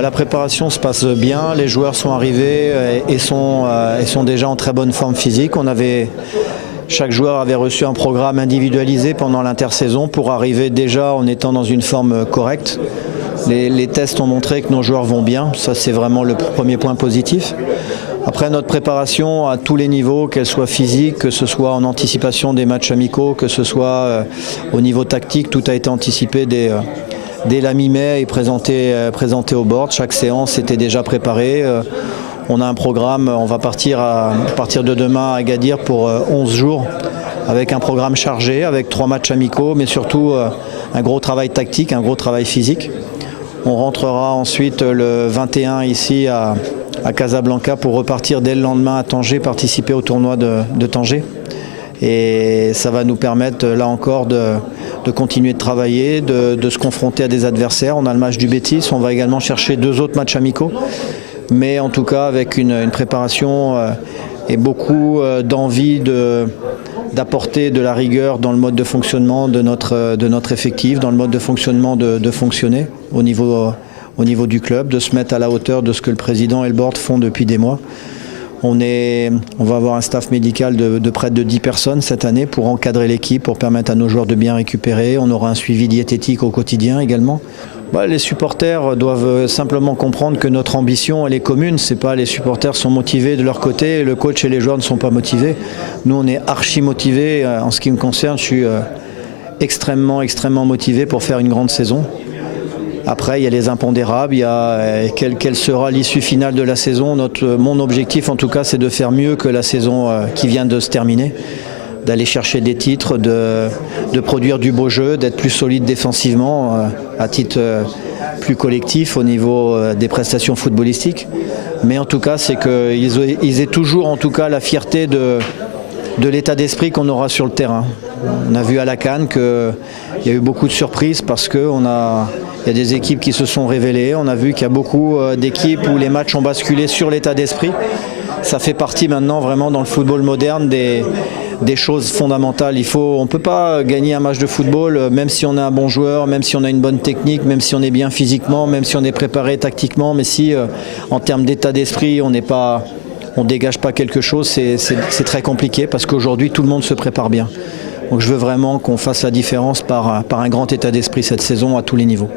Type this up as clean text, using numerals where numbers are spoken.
La préparation se passe bien, les joueurs sont arrivés et sont déjà en très bonne forme physique. Chaque joueur avait reçu un programme individualisé pendant l'intersaison pour arriver déjà en étant dans une forme correcte. Les tests ont montré que nos joueurs vont bien, ça c'est vraiment le premier point positif. Après notre préparation à tous les niveaux, qu'elle soit physique, que ce soit en anticipation des matchs amicaux, que ce soit au niveau tactique, tout a été anticipé dès la mi-mai et présenté au board. Chaque séance était déjà préparée. On a un programme, on va partir à partir de demain à Agadir pour 11 jours avec un programme chargé, avec 3 matchs amicaux, mais surtout un gros travail tactique, un gros travail physique. On rentrera ensuite le 21 ici à Casablanca pour repartir dès le lendemain à Tanger, participer au tournoi de Tanger. Et ça va nous permettre là encore de continuer de travailler, de se confronter à des adversaires. On a le match du Betis, on va également chercher 2 autres matchs amicaux. Mais en tout cas avec une préparation et beaucoup d'envie d'apporter de la rigueur dans le mode de fonctionnement de notre effectif, dans le mode de fonctionnement de fonctionner au niveau du club, de se mettre à la hauteur de ce que le président et le board font depuis des mois. On va avoir un staff médical de près de 10 personnes cette année pour encadrer l'équipe, pour permettre à nos joueurs de bien récupérer. On aura un suivi diététique au quotidien également. Les supporters doivent simplement comprendre que notre ambition elle est commune. C'est pas les supporters sont motivés de leur côté, le coach et les joueurs ne sont pas motivés. Nous on est archi motivés. En ce qui me concerne, je suis extrêmement motivé pour faire une grande saison. Après, il y a les impondérables, il y a quelle sera l'issue finale de la saison. Mon objectif, en tout cas, c'est de faire mieux que la saison qui vient de se terminer, d'aller chercher des titres, de produire du beau jeu, d'être plus solide défensivement, à titre plus collectif au niveau des prestations footballistiques. Mais en tout cas, c'est qu'ils aient toujours, en tout cas, la fierté de l'état d'esprit qu'on aura sur le terrain. On a vu à la CAN qu'il y a eu beaucoup de surprises parce qu'il y a des équipes qui se sont révélées. On a vu qu'il y a beaucoup d'équipes où les matchs ont basculé sur l'état d'esprit. Ça fait partie maintenant vraiment dans le football moderne des choses fondamentales. On ne peut pas gagner un match de football même si on est un bon joueur, même si on a une bonne technique, même si on est bien physiquement, même si on est préparé tactiquement. Mais si en termes d'état d'esprit on ne dégage pas quelque chose, c'est très compliqué parce qu'aujourd'hui tout le monde se prépare bien. Donc je veux vraiment qu'on fasse la différence par un grand état d'esprit cette saison à tous les niveaux.